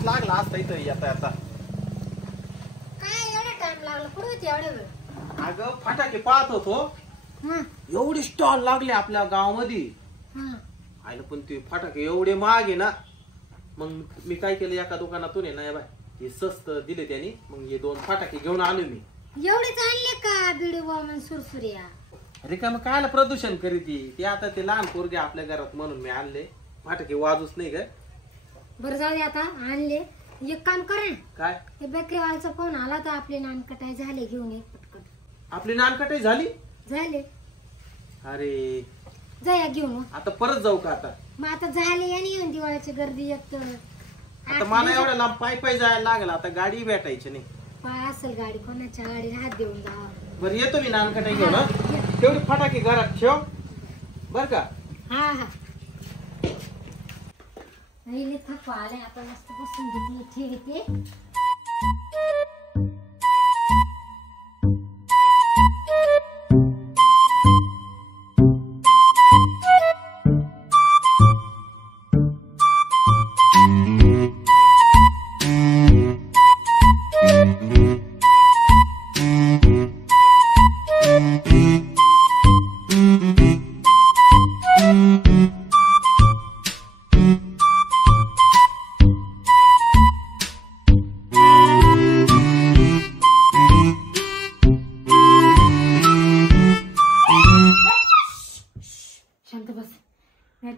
तास लागला असता इथं येता येता. काय एवढा टाइम लागला? कुठे होती एवढा वेळ? अगं फटाके पाहत होतो, एवढे स्टॉल लागले आपल्या गावामध्ये. आयला पण ते फटाके एवढे महाग आहे ना. मग मी काय केलं, एका दुकानातून आहे ना बाय हे स्वस्त दिले त्यांनी. मग हे 2 फटाके घेऊन आलो मी. एवढेच आणले का बिडी बॉम्ब सुरसुरिया? अरे का मग कायला प्रदूषण करीती ते. आता ते लहान पोरगे आपल्या घरात म्हणून मी आणले. फटाके वाजूच नाही ग. बरं जाऊ दे, आता आणले. एक काम करा, काय ते बेकरीवाल्याचा फोन आला तर आपले नानकटाई झाले, घेऊन ये पटकन. आपली नानकटाई झाली? झाले. अरे जा या घेऊन. आता परत जाऊ का आता? मग आता झाले या नाही येऊन दिवाळीची गर्दी एक तर. आता मला एवढ्या लांब पायी जायला लागला. आता गाडी भेटायची नाही. पाय असेल गाडी, कोणाच्या गाडीला हात देऊन जा. बरं येतो मी नानकटाई घेऊन. तेवढे फटाके घरात ठेव बर का. हा हा. नाही थकवा आलाय, आता मस्त बसून घेतली ठेवते.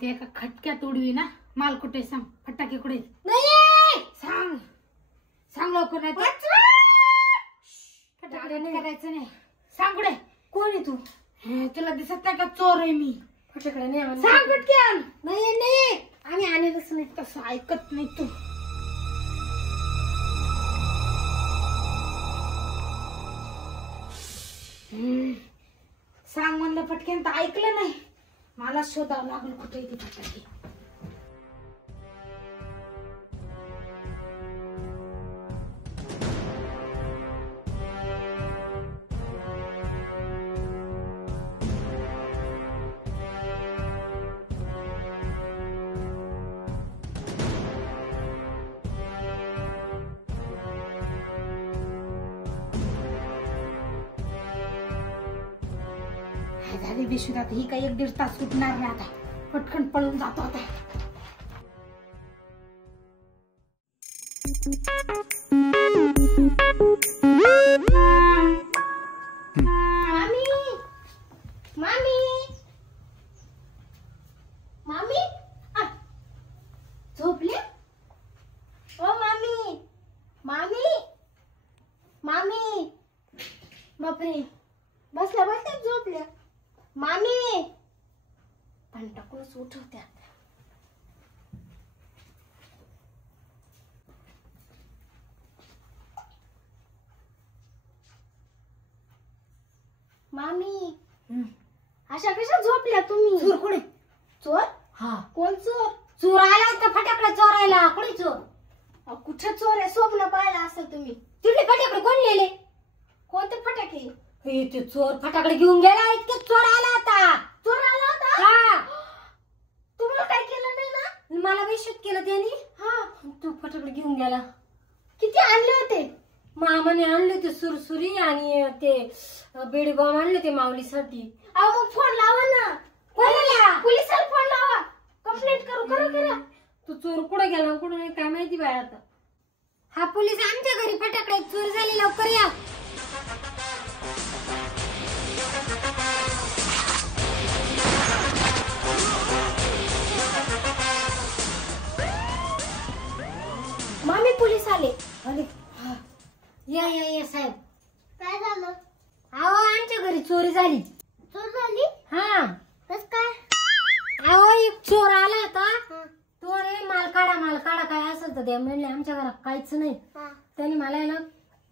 एका खटक्यात उडवी ना. माल कुठे सांग, फटाके कुठे? नाही सांग सांग लवकर, नाही फटाके नाही करायचं नाही. सांग कुठे? कोण आहे तू? तुला दिसत नाही का चोर आहे मी? फटाकडे नाही. सांग पटकन. नाही नाही, आम्ही आणलंच नाही. तसं ऐकत नाही तू. सांग म्हणलं पटकन, तर ऐकलं नाही. मला शोधावं लागलं कुठे ती फटाके. झाली बेशुद्ध. ही काही 1-1.5 तास सुटणार नाही. आता पटकन पळून जातो आता. मामी मामी मामी झोपले? ओ मामी मामी मामी. बापरे, बसल्या बसल्या झोपल्या. मामी पण टाकूनच उठवत्या. मामी अशा कशा झोपल्या तुम्ही? चोर कुठे? चोर? हा. कोण चोर? चोर आला होता फटाकडा चोरायला. कुठे चोर? कुठे चोर आहे? स्वप्न पाहिलं असेल तुम्ही. तिथे फटाकडे कोण नेले? कोणते फटाके? ते चोर फटाकडे घेऊन गेला. इतके चोर आला होता. चोर आला होता? हा. तुम्हाला काय केलं नाही ना? मला बेशुद्ध केलं त्यांनी. हा. तू फटाकडे घेऊन गेला. किती आणले होते? मामाने आणले ते सुरसुरी आणि ते बेडी बॉम्ब आणले ते माऊलीसाठी. अहो मग फोन लावा ना. कोणाला? पोलिसाला फोन लावा. कंप्लेंट करू. करा. तू चोर कुठे गेला कुठे नाही काय माहिती बाय. आता हा पोलीस आमच्या घरी फटाकडे चोर झाले, लवकर या. मामी पोलीस आले. अरे या साहेब. काय झालं? अहो आमच्या घरी चोरी झाली. चोर झाली? हा. कस काय? अहो एक चोर आला होता. तो रे माल काढा काय असेल तर द्या म्हणले. आमच्या घरात काहीच नाही. त्याने मला ना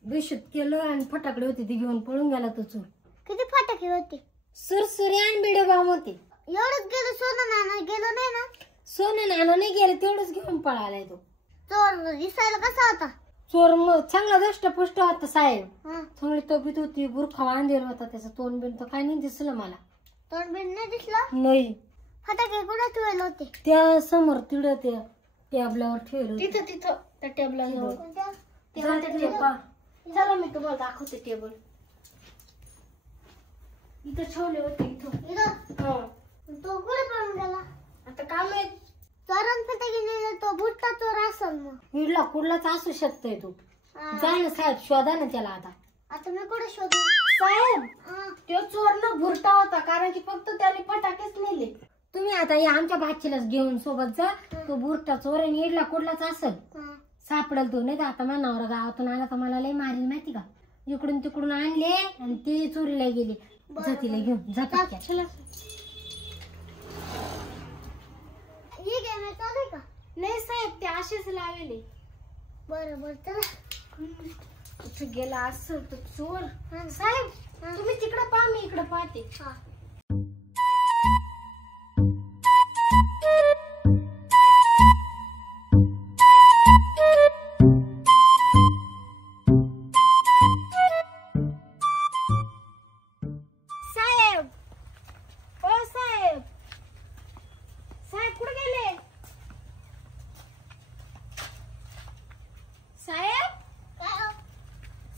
बेशुद्ध केलं आणि फटाकडे होते ते घेऊन पळून गेला तो चोर. किती फटाके होते? सुरसुरी आणि बिडी बॉम्ब होते. एवढंच गेलं? सोनं नाणं गेलं नाही ना? सोनं नाणं नाही गेलं, तेवढंच घेऊन पळालाय तो. चोर दिसायला कसा होता? चोर मग चांगला दष्टपुष्ट होता साहेब. चांगली तब्येत होती, बुरखा बांधेल होता. त्याचं तोंड बिन तर काही नाही दिसलं मला. तोंड बिन नाही दिसलं? नाही. फटाके कुठे ठेवले होते? त्या समोर तिड ते टेबलावर ठेवलं होतं. तिथं तिथं त्या टेबलावर जा त्या टेबला. चला मी तुम्हाला दाखवते टेबल. इथं ठेवले होते इथं. हो. तो कुठे पळून गेला? आता काय माहित. चोरांचं फटाके नेलं, तो बुट्टा चोर असेल मग. इडला कुठलाच असू शकतोय तू. जा ना साहेब, शोधा ना त्याला आता. आता मी कुठे शोधू? साहेब तो चोर ना भुरटा होता, कारण की फक्त त्याने फटाकेच नेले. तुम्ही आता या आमच्या भाचीलाच घेऊन सोबत जा. तो बुरटा चोर आणि इडला कुठलाच असेल. सापडेल तू. नाही तर आता माझ्या नवरा गावातून आला तर मला लय मारेल माहिती का. इकडून तिकडून आणले आणि ते चोरीला गेले. जा तिला घेऊन जा पटकन. चला. ही गेम चालू आहे का? नाही साहेब ते असेच लावले. बरोबर चला. कुठे गेला असेल तो चोर. साहेब तुम्ही तिकडे पहा, मी इकडे पाहते. साहेब ओ साहेब, साहेब कुठे गेले? साहेब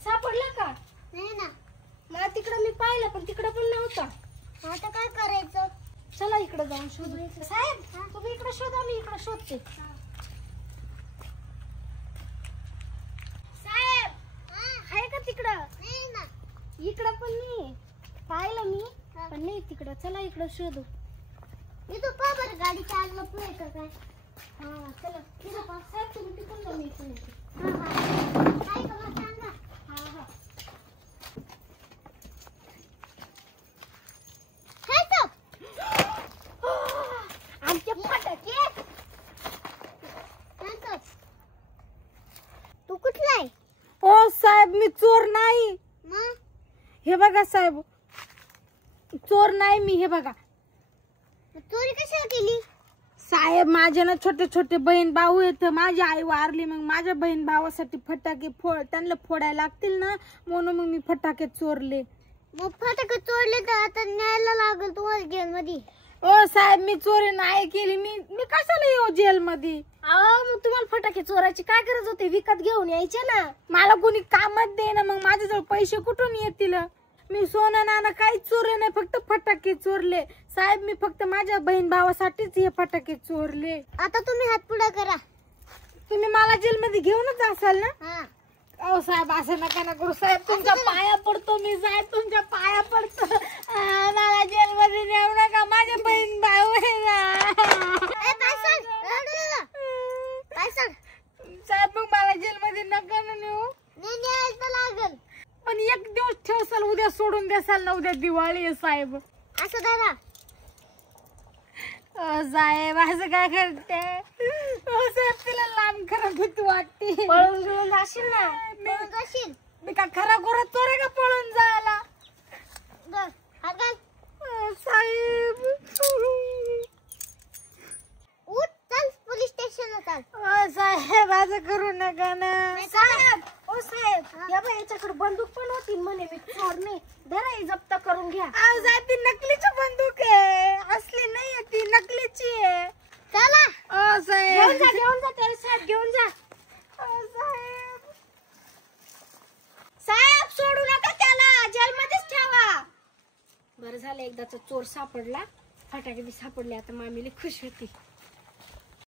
सापडला का? नाही ना. मला तिकडं मी पाहिलं पण तिकडं पण नव्हता. आता काय करायचं? चला इकडे जाऊन शोधू. साहेब तुम्ही इकडे शोधा, मी इकडे शोधते. साहेब आहे का तिकडं? नाही ना. इकडं पण नाही. पाहिलं मी पण नाही तिकडं. चला इकडं शोधू. मी तो पहा बरं, गाडीच्या आग लपलोय का काय? हा चला. तिकडं पहा. साहेब तुम्ही तिकडून जा, मी इकडून येते. काय का मला सांगा. हा हा. काय तो? आमचे फटाके. काय तो? तू कुठला आहे? ओ साहेब मी चोर नाही. मग हे बघा साहेब, चोर नाही मी. हे बघा चोरी कशाला केली? साहेब, माझे ना छोटे छोटे बहीण भाऊ आहेत. माझी आई वारली, मग माझ्या बहीण भावासाठी फटाके त्यांना फोडायला लागतील ना, म्हणून मग मी फटाके चोरले. मग फटाके चोरले तर आता न्यायला लागेल तुम्हाला जेल मध्ये. ओ साहेब मी चोरी नाही केली. मी कशाला येऊ जेल मध्ये? मग तुम्हाला फटाके चोरायची काय गरज होती? विकत घेऊन यायचे ना. मला कोणी कामच दे ना, मग माझ्याजवळ पैसे कुठून येतील? मी सोनं नाणं काहीच चोरले नाही, फक्त फटाके चोरले. साहेब मी फक्त माझ्या बहीण भावासाठीच हे फटाके चोरले. आता तुम्ही हात पुढे करा. तुम्ही मला जेल मध्ये घेऊनच असाल ना? हा. ओ साहेब असं नका ना करू. साहेब तुमच्या पाया पडतो मी. साहेब तुमच्या पाया पडतो. मला जेल मध्ये नेऊ नका. माझ्या बहीण भाऊ आहे ना. साहेब मग मला जेल मध्ये नका ना नेऊ. नाही न्यायला लागेल. पण एक दिवस ठेवसाल, उद्या सोडून द्यासाल ना. उद्या दिवाळी आहे साहेब. असं करा. साहेब असं काय करते? साहेब तिला लांब खरं भीती वाटते. पळून जाशील ना. पळून जाशील. मी का खरा खोरा चोर आहे का पळून जायला? बस हात घाल. साहेब उठ चल पोलीस स्टेशनला चल. साहेब असं करू नका ना. साहेब ओ साहेब, या बाई याच्याकडे बंदूक पण होती म्हणे. मी चोर नाही. धरा ही जप्त करून घ्या. साहेब ती नकलीची बंदूक आहे, असली नाही ती नकलीची आहे. चला. साहेब घेऊन जा त्याला. साहेब घेऊन जा. साहेब साहेब सोडू नका त्याला, जेलमध्येच ठेवा. बरं झालं एकदाचा चोर सापडला. फटाके बी सापडले. आता मामीला खुश होती.